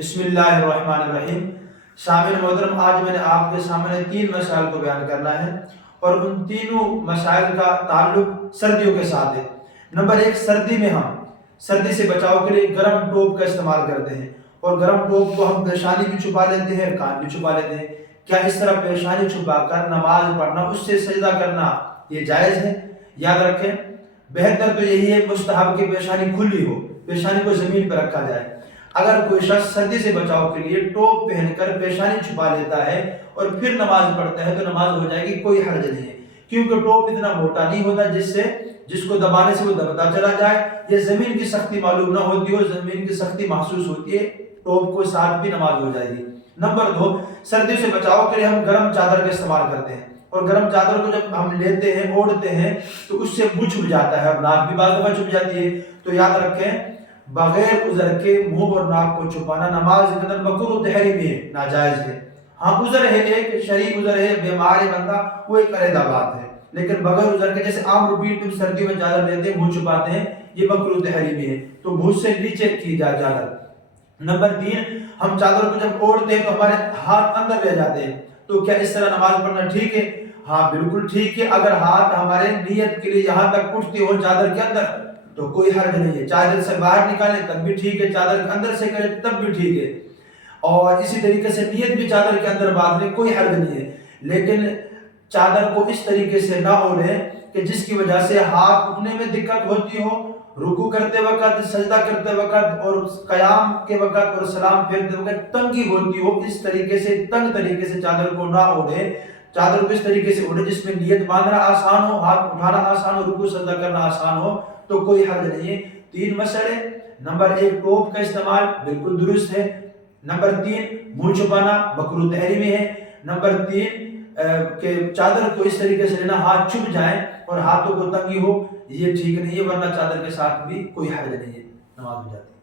بسم اللہ الرحمن الرحیم۔ سامعین محترم، آج میں نے آپ کے سامنے 3 مسائل کو بیان کرنا ہے اور ان تینوں مسائل کا تعلق سردیوں کے ساتھ ہے۔ نمبر 1، سردی میں ہم سردی سے بچاؤ کے لیے گرم ٹوپ کا استعمال کرتے ہیں اور گرم ٹوپ کو ہم پیشانی بھی چھپا لیتے ہیں، کان بھی چھپا لیتے ہیں۔ کیا اس طرح پیشانی چھپا کر نماز پڑھنا، اس سے سجدہ کرنا یہ جائز ہے؟ یاد رکھیں، بہتر تو یہی ہے مستحب کہ پیشانی کھلی ہو، پیشانی کو زمین پر رکھا جائے۔ اگر کوئی شخص سردی سے بچاؤ کے لیے ٹوپ پہن کر پیشانی چھپا لیتا ہے اور پھر نماز پڑھتا ہے تو نماز ہو جائے گی، کوئی حرج نہیں ہے، کیونکہ ٹوپ اتنا موٹا نہیں ہوتا جس کو دبانے سے وہ دبتا چلا جائے یا زمین کی سختی معلوم نہ ہوتی ہو، زمین کی سختی محسوس ہوتی ہے، ٹوپ کو ساتھ بھی نماز ہو جائے گی۔ نمبر 2، سردی سے بچاؤ کے لیے ہم گرم چادر کا استعمال کرتے ہیں اور گرم چادر کو جب ہم لیتے ہیں، اوڑھتے ہیں تو اس سے منہ چھپ جاتا ہے اور ناک بھی بعض دفعہ چھپ جاتی ہے۔ تو یاد رکھیں، بغیر عذر کے منہ اور ناک کو چھپانا نماز کے اندر مکروہ تحریمی ہے، ناجائز ہے۔ ہاں عذر ہے، ایک شرعی عذر ہے، بیمار ہے بندہ، وہ ایک علیحدہ بات ہے، لیکن بغیر عذر کے جیسے عام روٹین میں سردیوں میں چادر لیتے ہیں، منہ چھپاتے ہیں، یہ مکروہ تحریمی ہے، تو منہ سے نیچے کی جائے چادر۔ نمبر 3، ہم چادر کو جب اوڑھتے ہیں تو ہمارے ہاتھ اندر لے جاتے ہیں، تو کیا اس طرح نماز پڑھنا ٹھیک ہے؟ ہاں بالکل ٹھیک ہے، اگر ہاتھ ہمارے نیت کے لیے یہاں تک اٹھتے ہو چادر کے اندر تو کوئی حرج نہیں ہے، چادر سے باہر نکالیں تب بھی ٹھیک ہے، چادر کے اندر سے کریں تب بھی ٹھیک ہے، اور اسی طریقے سے نیت بھی چادر کے اندر باندھ لیں، کوئی حرج نہیں ہے، لیکن چادر کو اس طریقے سے نہ اوڑھیں کہ جس کی وجہ سے ہاتھ اٹھنے میں دقت ہوتی ہو، رکوع کرتے وقت، سجدہ کرتے وقت اور قیام کے وقت اور سلام پھیرتے وقت تنگی ہوتی ہو، اس طریقے سے تنگ طریقے سے چادر کو نہ اوڑھیں، چادر کو اس طریقے سے اوڑھیں جس میں نیت باندھنا آسان ہو، ہاتھ اٹھانا آسان ہو، رکوع سجدہ کرنا آسان ہو، تو کوئی حرج نہیں ہے۔ 3 مسئلے، نمبر 1، ٹوپ کا استعمال بالکل درست ہے، نمبر 3، منہ چھپانا مکروہ تحریمی ہے، نمبر 3 کہ چادر کو اس طریقے سے لینا ہاتھ چھپ جائیں اور ہاتھوں کو تنگی ہو، یہ ٹھیک نہیں ہے، ورنہ چادر کے ساتھ بھی کوئی حرج نہیں ہے، نماز ہو جاتی ہے۔